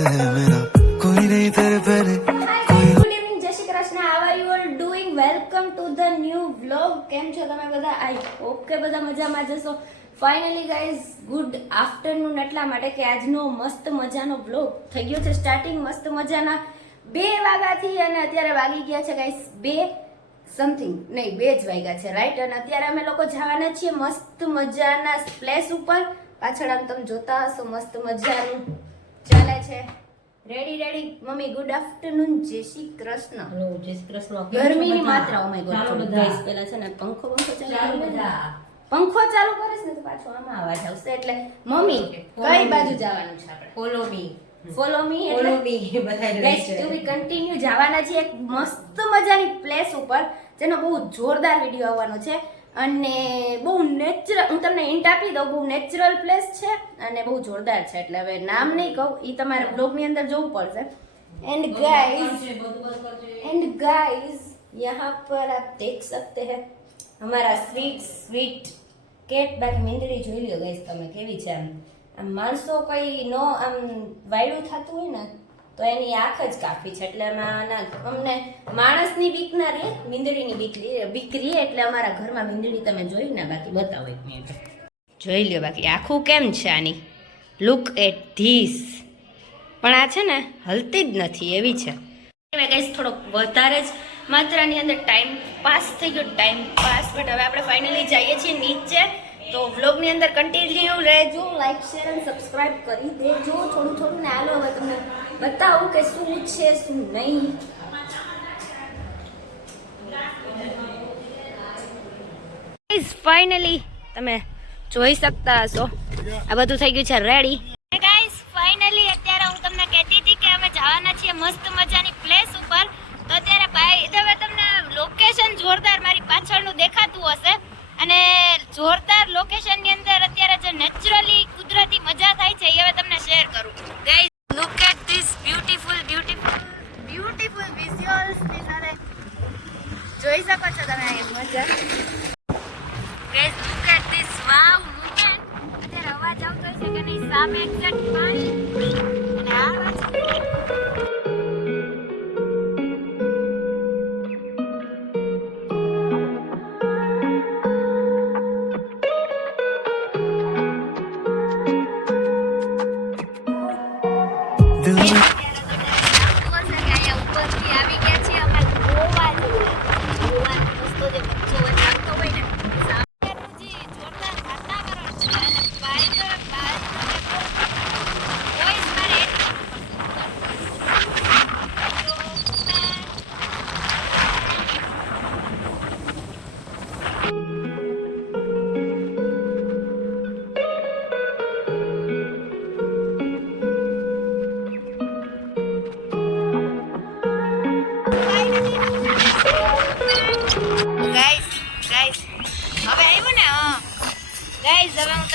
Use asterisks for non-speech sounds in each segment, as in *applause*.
You all doing welcome to the new vlog કેમ છો તમે બધા? આઈ હોપ બધા મજામાં જશો ફાઇનલી ગાઈઝ ગુડ આફ્ટરનૂન એટલા માટે કે આજનો મસ્ત મજાનો વ્લોગ થઈ ગયો છે. સ્ટાર્ટિંગ મસ્ત મજાના બે વાગ્યાથી અને અત્યારે વાગી ગયા છે ગાઈઝ બે સમથિંગ નહીં, બે જ વાગ્યા છે રાઈટ અને અત્યારે અમે લોકો જવાના છીએ મસ્ત મજાના પ્લેસ ઉપર. પાછળ આમ તમે જોતા હશો, મસ્ત મજાનું ચાલે છે. Ready ready mummy good afternoon જય શ્રી કૃષ્ણ. હેલો જય શ્રી કૃષ્ણ. ગરમીની માત્રા ઓ માય ગોડ ચાલો બધા. પહેલા છે ને પંખો પંખો ચાલુ. બધા. પંખો ચાલુ કરીશ ને તો પાછો આમાં અવાજ આવશે. એટલે મમ્મી કઈ બાજુ જવાનું છે આપણે? Follow me follow me follow એટલે મી *laughs* બધાય ગાઈસ ટુ બી કન્ટિન્યુ જવાના છે એક મસ્ત મજાની પ્લેસ ઉપર જેનો બહુ જોરદાર વિડિયો આવવાનો છે. અને બહુ નેચરલ હું તમને હિન્ટ આપી દઉં બહુ નેચરલ પ્લેસ છે. અને બહુ જોરદાર છે, એટલે હવે નામ નહીં કહું એ તમારે બ્લોગની અંદર જોવું પડશે. એન્ડ ગાઈઝ એન્ડ ગાઈઝ યહાં પર આપ દેખ સકતે હે હમારા સ્વીટ સ્વીટ કેટ બાકી મીંદડી જોઈ લો ગાઈઝ તમે, કેવી છે આમ. આમ માણસો કંઈ નો આમ વાયડું થતું હોય ને, તો એની આંખ જ કાફી છે, એટલે આના અમને માણસની બીક ના રે મીંદડીની બીક બીક રે, એટલે અમારા ઘરમાં મીંદડી તમે જોઈ ને બાકી બતાવો એક મિનિટ જોઈ લ્યો બાકી, આખું કેમ છે આની? લુક એટ ધીસ પણ આ છે ને, હલતી જ નથી, એવી છે. થોડોક વધારે જ માત્રાની અંદર ટાઈમ પાસ થઈ ગયો ટાઈમ પાસ બટ હવે આપણે ફાઇનલી જઈએ છીએ નીચે. તો વ્લોગની અંદર કન્ટિન્યુ રહેજો લાઈક શેર અને સબસ્ક્રાઇબ કરી દેજો. થોડું થોડું ને હાલો, હવે તમને બતાવું કે શું છે, શું નહીં. ફાઇનલી તમે જોઈ શકતા હશો. આ બધું થઈ ગયું છે. રેડી ગાઈસ ફાઇનલી અત્યારે હું તમને કહેતી હતી કે અમે જવાના છીએ મસ્ત મજાની પ્લેસ ઉપર. તો અત્યારે બાય હવે તમને લોકેશન જોરદાર મારી પાછળનું દેખાતું હશે. અને જોરદાર લોકેશનની અંદર અત્યારે જે નેચરલી કુદરતી મજા થાય છે, એ હવે તમને શેર કરું. Guys look at this beautiful beautiful beautiful વિઝ્યુઅલ્સની સાથે જોઈ શકો છો તમે. મજા guys look at this wow moment અત્યારે અવાજ આવતો હશે કે નહીં સામે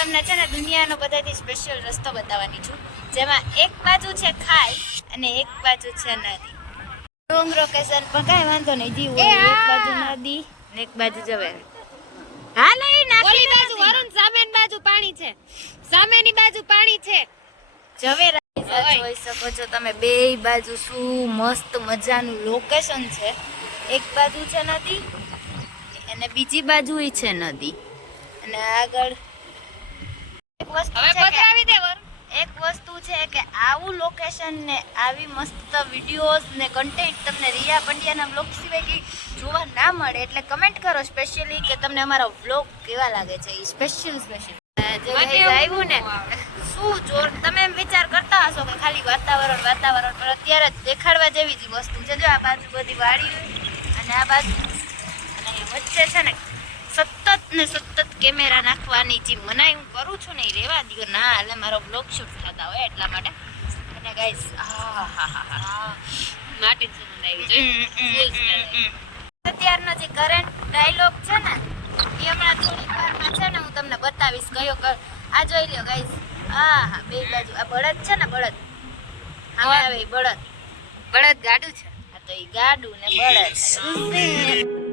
તમને છે ને દુનિયાનો બધાથી સ્પેશિયલ રસ્તો બતાવવાની છું. જેમાં એક બાજુ છે ખાઈ અને એક બાજુ છે નદી. રોંગ લોકેશન પણ કાંઈ વાંધો નહીં જીવ એક બાજુ નદી ને એક બાજુ જવે હા નહીં નાખી બાજુ વરુણ સામેની બાજુ પાણી છે. સામેની બાજુ પાણી છે. ઝવેરા જોઈ શકો છો તમે બે બાજુ શું મસ્ત મજાનું લોકેશન છે. એક બાજુ છે નદી અને બીજી બાજુ છે નદી. અને આગળ એક વસ્તુ છે કે એક વસ્તુ છે કે આવું લોકેશન ને આવી મસ્ત વિડીયોઝ ને કન્ટેન્ટ તમને રિયા પંડ્યાના બ્લોગ સિવાય કંઈ જોવા ના મળે એટલે કમેન્ટ કરો સ્પેશિયલી કે તમને અમારો વ્લોગ કેવા લાગે છે એ સ્પેશિયલ સ્પેશિયલ આવ્યું ને શું જોર તમે એમ વિચાર કરતા હશો કે ખાલી વાતાવરણ વાતાવરણ પણ અત્યારે જ દેખાડવા જેવી જ વસ્તુ છે. જો આ બાજુ બધી વાડી અને આ બાજુ અને વચ્ચે છે ને સતત ને સતત કેમેરા નાખવાની જે મનાઈ હું કરું છું ને એ રેવા દો ના એટલે મારો બ્લોગ શૂટ થતા હોય એટલા માટે. અને ગાઈસ હા હા હા હા. માટી સુગંધ આવી જોઈ અત્યારનો જે કરંટ ડાયલોગ છે ને એ હમણાં થોડીક વારમાં છે ને હું તમને બતાવીશ કયો કર આ જોઈ લ્યો ગાઈસ હા હા બે બાજુ. આ બળદ છે ને બળદ. હા. આવે બળદ. બળદ ગાડું છે. આ તો એ ગાડું ને બળદ.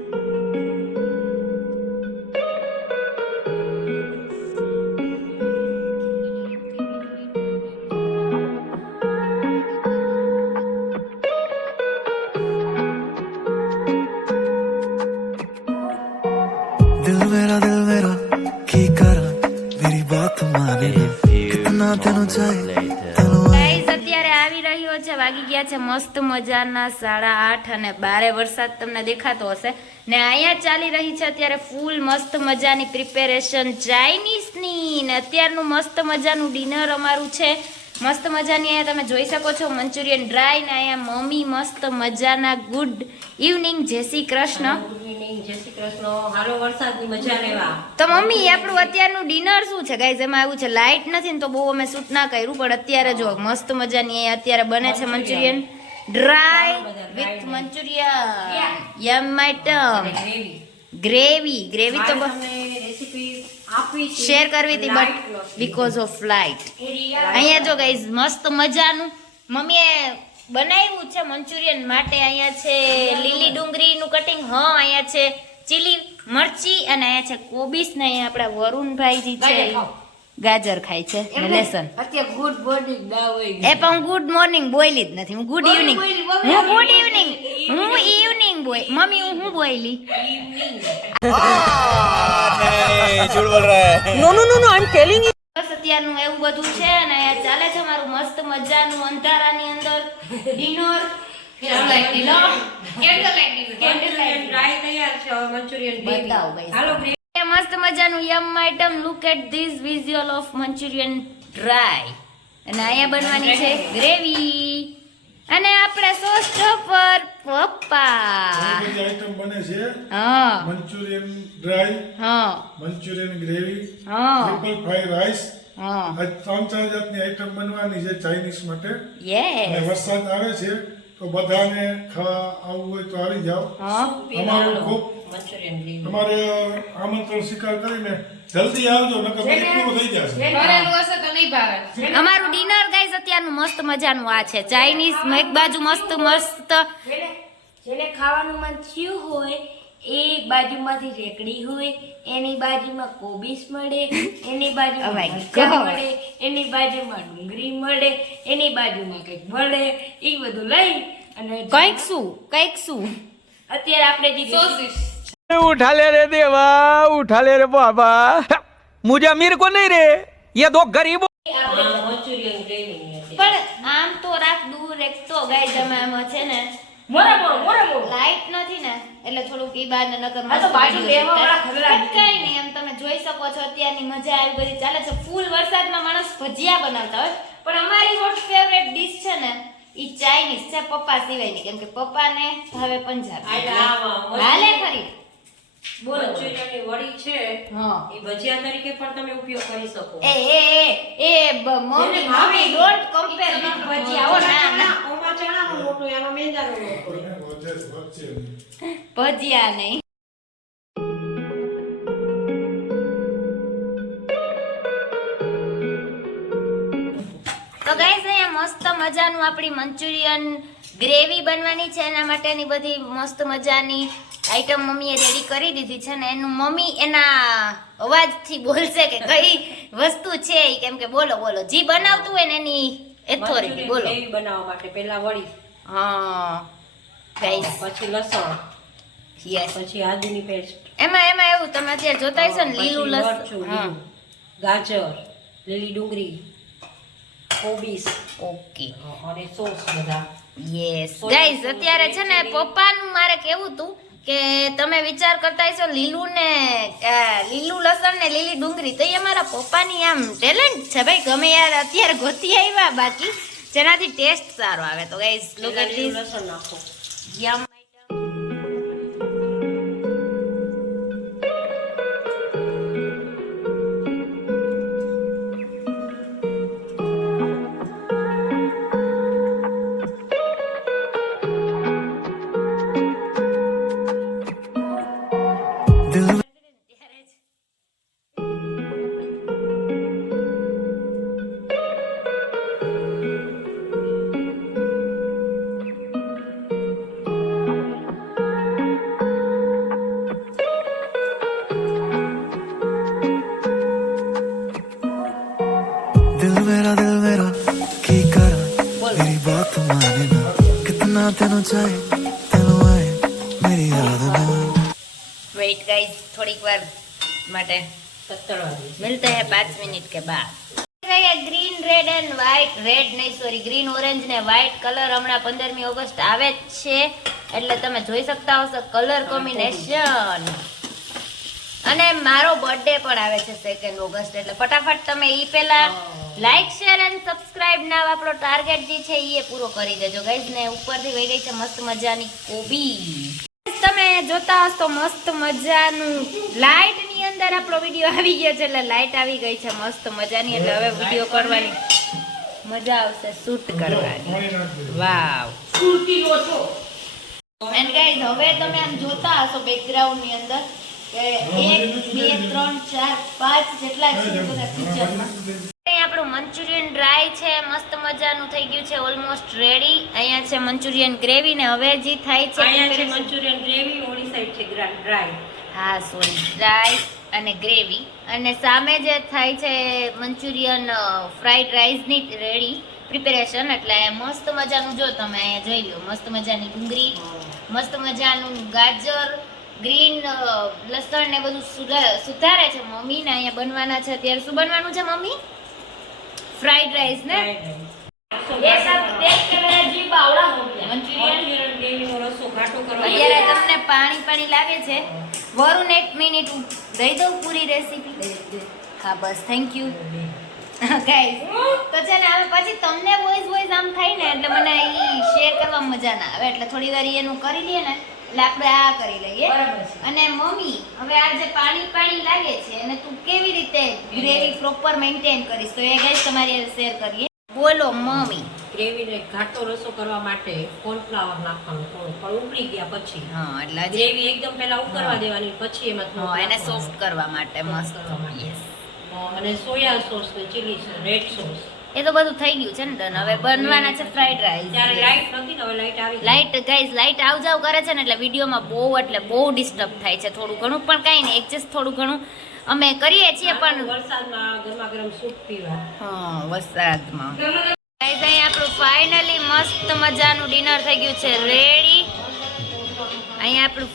આવી રહ્યો છે, વાગી ગયા છે મસ્ત મજાના, સાડા આઠ અને બારે વરસાદ તમને દેખાતો હશે. ને અહીંયા ચાલી રહી છે અત્યારે ફૂલ મસ્ત મજાની પ્રિપેરેશન ચાઇનીઝની ને. અત્યારનું મસ્ત મજાનું ડિનર અમારું છે. મસ્ત મજાની અહીંયા તમે જોઈ શકો છો મંચુરિયન ડ્રાય ને અહીંયા મમ્મી મસ્ત મજાના ગુડ ઇવનિંગ જય શ્રી કૃષ્ણ. તો મમ્મી આપણું અત્યારનું ડિનર શું છે? ગાઈઝ એમાં આવ્યું છે લાઇટ નથી ને તો બહુ અમે શૂટ ના કર્યું પણ અત્યારે જો મસ્ત મજાની અહીંયા અત્યારે બને છે Manchurian. Dry with Manchurian. Yum item. Gravy. Gravy તો મારે તમને રેસીપી આપવી છે શેર કરવી હતી બટ. બીકોઝ ઓફ ફ્લાઇટ અહીંયા જો ગાઈઝ મસ્ત મજાનું. મમ્મીએ બનાવ્યું છે મંચુરિયન માટે. અહીંયા છે લીલી ડુંગળીનું કટિંગ હા અહીંયા છે ચીલી મરચી અને અહીંયા છે કોબીસ ને અહીંયા આપણા વરુણભાઈજી છે. ગાજર ખાય છે. લેસન ગુડ મોર્નિંગ ના હોય. એ પણ ગુડ મોર્નિંગ બોયલી જ નથી. હું ગુડ ઇવનિંગ. હું ગુડ ઇવનિંગ હું ઇવનિંગ બોય મમ્મી હું હું બોયલી બસ અત્યારનું એવું બધું છે અને ચાલે છે મારું મસ્ત મજાનું અંધારાની અંદર ડિનર. ડ્રાય તૈયાર છે હવે મંચુરિયન બતાવો guys. હાલો એ મસ્ત મજાનું yum item look at this visual of Manchurian dry અને અહીંયા બનવાની છે ગ્રેવી અને આપણે સોસ પર પપ્પા. આઈટમ બને છે. હા. મંચુરિયન ડ્રાય હા. મંચુરિયન ગ્રેવી હા. ટ્રિપલ ફ્રાઈ રાઈસ હા. ત્રણ ચાર જાતની આઈટમ બનવાની છે ચાઇનીઝ માટે. અને યસ વરસાદ આવે છે. તો બધાને ખાવા આવવું હોય તો આવી જાઓ. અમારું ખૂબ તમારે આમંત્રણ સ્વીકાર કરીને જલ્દી આવજો નકર પૂરું થઈ જશે. અમારું ડિનર ગાઈઝ અત્યારનું મસ્ત મજાનું આ છે. ચાઇનીઝ એક બાજુ મસ્ત મસ્ત. જેને ખાવાનું મન થયું હોય એ બાજુમાંથી રેકડી હોય એની બાજુમાં કોબીસ મળે એની Oh બાજુમાં my મરચાં God. મળે એની બાજુમાં ડુંગળી મળે એની બાજુમાં કંઈક મળે એ બધું લઈ અને કંઈક શું કંઈક શું અત્યારે આપણે જે उठा ले रे देवा उठा ले रे बाबा मुझे अमीर को नहीं रे ये दो गरीबों મંચુરિયન ગ્રેવી પણ આમ તો રાખ દૂર એક તો ગાઈઝ અમે આમાં છે ને બરાબર બરાબર લાઈટ નથી ને એટલે થોડુંક ઈ બાર ને નકર આ તો મસ્ત બાજુ શૂટ વાળા થાય. ખરા કાંઈ નહીં એમ તમે જોઈ શકો છો અત્યારની મજા આવી બધી. ચાલે છે ફૂલ વરસાદમાં માણસ ભજીયા બનાવતા હોય. પણ અમારી મોસ્ટ ફેવરેટ ડીશ છે ને ઈ ચાઇનીઝ છે પપ્પા સિવાયની. કેમ કે પપ્પાને ભાવે પંજાબી. હાલે ખરી મંચુરિયનની વડી છે એ ભજીયા તરીકે પણ તમે ઉપયોગ કરી શકો. એ એ એ એ mummy mummy don't compare with ભજીયા. હો ના ના. ઓમાં ચણાનું લોટો એમાં મેંદાનો લોટો. ભજીયા નહીં તો ગાઈસ અહીંયા મસ્ત મજાનું આપણી મંચુરિયન ગ્રેવી બનવાની છે એના માટેની બધી મસ્ત મજાની આઈટમ મમ્મીએ રેડી કરી દીધી છે ને એનું મમ્મી એના અવાજથી બોલશે કે કઈ વસ્તુ છે કેમ કે બોલો બોલો. જી બનાવતું હોય ને એની એથોરી બોલો. ગ્રેવી બનાવવા માટે પહેલા વળી હા ગાઈસ પછી લસણ યસ પછી આદુની પેસ્ટ એમાં એમાં એવું તમે અત્યારે જોતા હશો ને લીલું લસણ ગાજર લીલી ડુંગળી કોબીસ ઓકે અને સોસ બધા. યસ ગાઈઝ અત્યારે છે ને પપ્પાનું મારે કેવું હતું કે તમે વિચાર કરતા હશો લીલું ને લીલું લસણ ને લીલી ડુંગળી. તો એ અમારા પપ્પાની આમ ટેલેન્ટ છે ભાઈ. ગમે યાર અત્યારે ગોતી આવ્યા બાકી. જેનાથી ટેસ્ટ સારો આવે. તો ગાઈઝ લુક એટ ધીસ લસણ નાખો. યમ चाहे तेनू आए मेरी याद ना वेट गाइस થોડીક વાર માટે मिलते हैं पाँच मिनट के बाद green red and white red નહીં સોરી ગ્રીન ઓરેન્જ ને વ્હાઈટ કલર હમણાં પંદરમી ઓગસ્ટ આવે જ છે એટલે તમે જોઈ શકતા હશો કલર કોમ્બિનેશન અને મારો બર્થડે પણ આવે છે સેકન્ડ ઓગસ્ટ એટલે ફટાફટ તમે ઈ પહેલા લાઈક શેર એન્ડ સબસ્ક્રાઇબ ના આપણો ટાર્ગેટ જે છે ઈ એ પૂરો કરી દેજો. ગાઈઝ ને ઉપરથી વહી ગઈ છે મસ્ત મજાની કોબી. તમે જોતા હશો મસ્ત મજાનું લાઈટની અંદર આપણો વીડિયો આવી ગયો છે એટલે લાઈટ આવી ગઈ છે મસ્ત મજાની એટલે હવે વીડિયો કરવાની મજા આવશે શૂટ કરવાની. વાવ એન્ડ ગાઈઝ હવે તમે આમ જોતા હશો બેકગ્રાઉન્ડની અંદર એક બે ત્રણ ચાર પાંચ જેટલા છે બધા કિચનમાં આપણું મંચુરિયન ડ્રાય છે મસ્ત મજાનું થઈ ગયું છે ઓલમોસ્ટ રેડી અહીંયા છે મંચુરિયન ગ્રેવી ને હવે જે થાય છે. અહીંયા છે મંચુરિયન ગ્રેવી ઓલી સાઈડ છે ડ્રાય. હા સોરી ડ્રાય અને ગ્રેવી. અને સામે જે થાય છે મંચુરિયન ફ્રાઈડ રાઈસની રેડી પ્રિપેરેશન એટલે મસ્ત મજાનું જો તમે અહીંયા જોઈ લો મસ્ત મજાની ડુંગળી મસ્ત મજાનું ગાજર ગ્રીન લસણ ને બધું સુધા- સુધારે છે મમ્મી ને અહીંયા બનવાના છે અત્યારે. શું બનવાનું છે મમ્મી? ફ્રાઈડ રાઈસ ને? અત્યારે તમને પાણી પાણી લાગે છે. વરુણ એક મિનિટ હું દઈ દઉં પૂરી રેસીપી હા બસ. થેન્ક યુ ગાઈસ તો છે ને હવે પછી તમને વોઇસ વોઇસ આમ થાય ને એટલે મને એ શેર કરવા મજા ના આવે. એટલે થોડી વાર એનું કરી લઈએ ને. એટલે આપણે આ કરી લઈએ. અને મમ્મી હવે આ જે પાણી પાણી લાગે છે અને તું કેવી રીતે ગ્રેવી પ્રોપર મેન્ટેન કરીશ? તો એ ગાઈસ તમારી શેર કરીએ. બોલો મમ્મી. ગ્રેવીને ઘાટો રસો કરવા માટે કોર્નફ્લાવર નાખવાનું થોડું પણ ઉકળી ગયા પછી. હા એટલે ગ્રેવી એકદમ પહેલા ઉકળવા દેવાની પછી એમાં એને સોફ્ટ કરવા માટે મસ્ત. યસ અને સોયા સોસ ને ચીલી રેડ સોસ એ તો બધું થઈ ગયું છે ને ડન. હવે બનવાના છે ફ્રાઈડ ત્યારે રાઈસ લાઈટ નથી ને હવે લાઈટ આવી લાઈટ ગાઈઝ લાઈટ આવ જાવ કરે છે ને એટલે વિડીયોમાં બહુ એટલે બહુ ડિસ્ટર્બ થાય છે થોડું ઘણું પણ કાંઈ નહીં એડજસ્ટ થોડું ઘણું અમે કરીએ છીએ પણ વરસાદમાં ગરમા ગરમ સૂપ પીવા. હા વરસાદમાં. ગાઈઝ અહીં આપણું ફાઇનલી મસ્ત મજાનું ડિનર થઈ ગયું છે. રેડી અહીંયા આપણું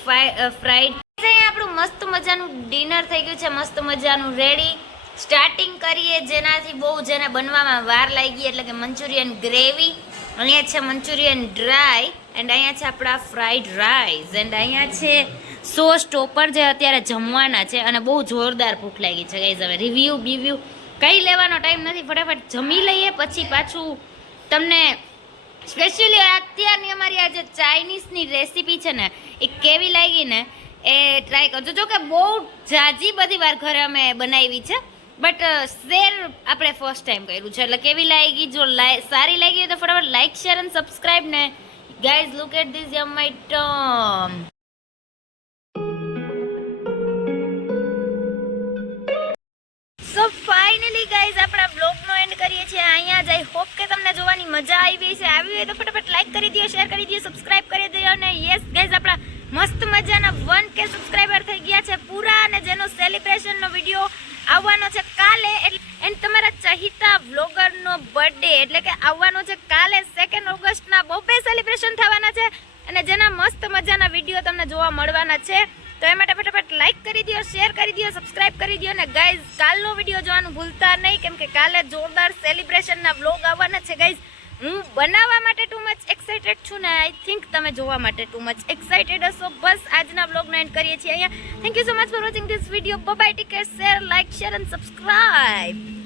ફ્રાઈડ અહીંયા આપણું મસ્ત મજાનું ડિનર થઈ ગયું છે. મસ્ત મજાનું રેડી સ્ટાર્ટિંગ કરીએ જેનાથી બહુ જેને બનવામાં વાર લાગી, એટલે કે મંચુરિયન ગ્રેવી, અહીંયા છે મંચુરિયન ડ્રાય એન્ડ અહીંયા છે આપણા ફ્રાઈડ રાઈસ. એન્ડ અહીંયા છે સો સ્ટોપર જે અત્યારે જમવાના છે, અને બહુ જોરદાર ભૂખ લાગી છે. ગાઈઝ હવે રિવ્યૂ બિવ્યૂ કંઈ લેવાનો ટાઈમ નથી. ફટાફટ જમી લઈએ, પછી પાછું તમને સ્પેશિયલી અત્યારની અમારી આ જે ચાઇનીઝની રેસીપી છે ને, એ કેવી લાગી ને, એ ટ્રાય કરજો. જો કે બહુ જાજી બધી વાર ઘરે અમે બનાવી છે. બટ શેર આપણે ફર્સ્ટ ટાઈમ કર્યું છે. એટલે કેવી લાગી? જો સારી લાગી હોય તો ફટાફટ લાઈક શેર અને સબસ્ક્રાઈબ ને. Guys look at this yum my term so finally guys આપણા બ્લોગનો એન્ડ કરીએ છીએ. અહીંયા જ આઈ હોપ કે તમને જોવાની મજા આવી છે આવી હોય તો ફટાફટ લાઈક કરી દો શેર કરી દો સબસ્ક્રાઈબ કરી દો અને યસ ગાઈઝ આપણા મસ્ત મજાના વન કે સબસ્ક્રાઇબર થઈ ગયા છે. પૂરા અને જેનો સેલિબ્રેશનનો વીડિયો આવવાનો છે કાલે એન્ડ તમારા ચહિતા વ્લોગરનો બર્થડે એટલે કે આવવાનો છે કાલે સેકન્ડ ઓગસ્ટના બહુ સેલિબ્રેશન થવાના છે અને જેના મસ્ત મજાના વીડિયો તમને જોવા મળવાના છે. તો એ માટે ફટાફટ લાઈક કરી દો શેર કરી દો સબસ્ક્રાઇબ કરી દો અને ગાઈઝ કાલનો વીડિયો જોવાનું ભૂલતા નહીં કેમ કે કાલે જોરદાર સેલિબ્રેશનના વ્લોગ આવવાના છે ગાઈઝ હું બનાવવા માટે ટુ મચ એક્સાઇટેડ છું ને આઈ થિંક તમે જોવા માટે ટુ મચ એક્સાઇટેડ હશો. બસ આજના વ્લોગનો એન્ડ કરીએ છીએ અહીંયા. Thank you so much for watching this video bye take like share and subscribe